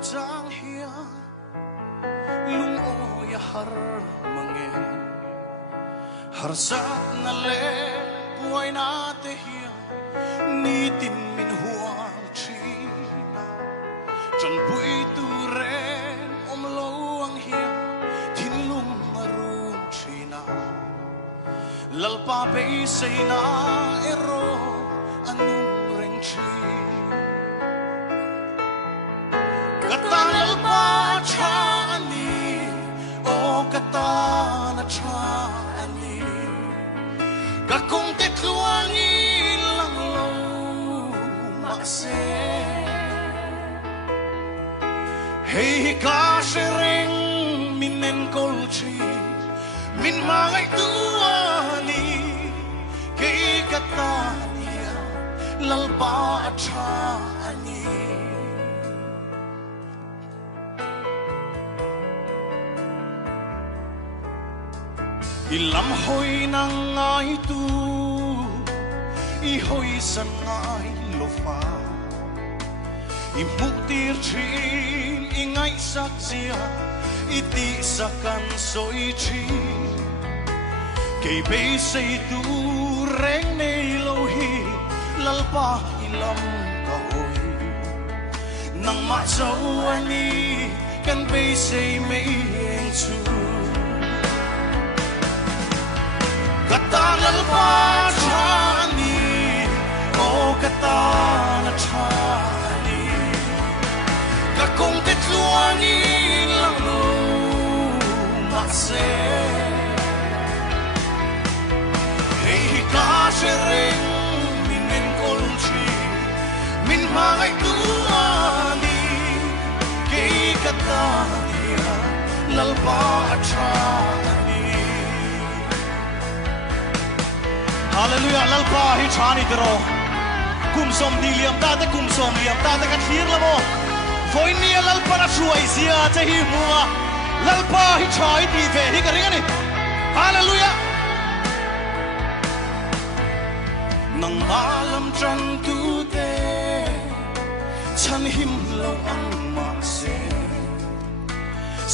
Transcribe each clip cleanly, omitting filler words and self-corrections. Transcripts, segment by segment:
chang hia lung o ya har mange har sat na le buai na te hia ni tin min huang chi chan pui tu ren om lo ang hia tin lung arum chi na lalpa pe sei na ero anung reng chi katanalpa chani o katana chani kakong te tluangi lang lo makse hey ka shereng minen kolchi min mangai tuani kay katania lalpa chani ilam hoi nang ngai tu i hoi san ngai lo fa i mutir chin i ngai sak sia i ti sakan soi chi kay be say tu reng nei lo hi lalpa ilam ka hoi nang ma chau ani kan be say mei eng chu katanalpa chani o katana chani kakong te tluangi lang lo makse hey ka shereng minen kolchi min mangai tuani kay katania lalpa chani Hallelujah, lalpa hi chani dero. Kumsom di liam ta te kumsom liam ta te kathir lamo. Foi ni lalpa na chuai sia te hi mua. Lalpa hi chai ti ve hi karingani. Hallelujah. Nang malam chan tu te chan him lo ang ma se.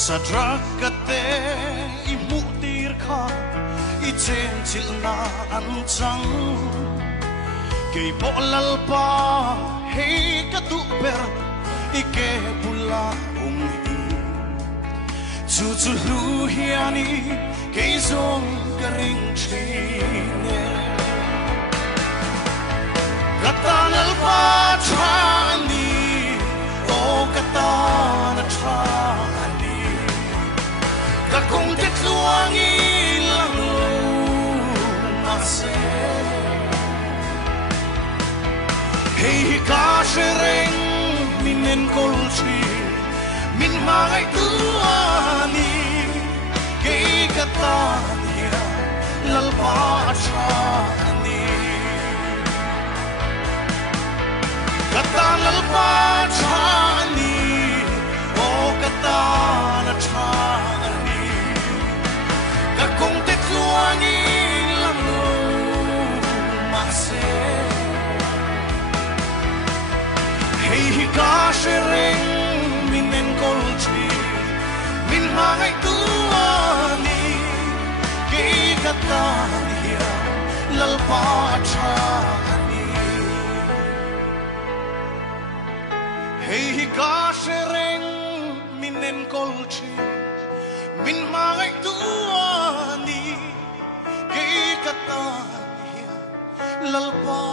Sadrakate imutir ka i chen chil na an chang kay bo lalpa hey ka tu per i ke pula hi chu chu lu hiani kay zong karing chine katanalpa chani o katana chani kakong te tluangi lang lo makse hey ka shereng minen kolchi min mangai tuani kay katania lalpa chani katanalpa chani o katana chani kakong te tluangi lang lo makse hey ka shereng minen kolchi min mangai tuani kay katania lalpa chani hey ka shereng minen kolchi min mangai tuani kay katania lalpa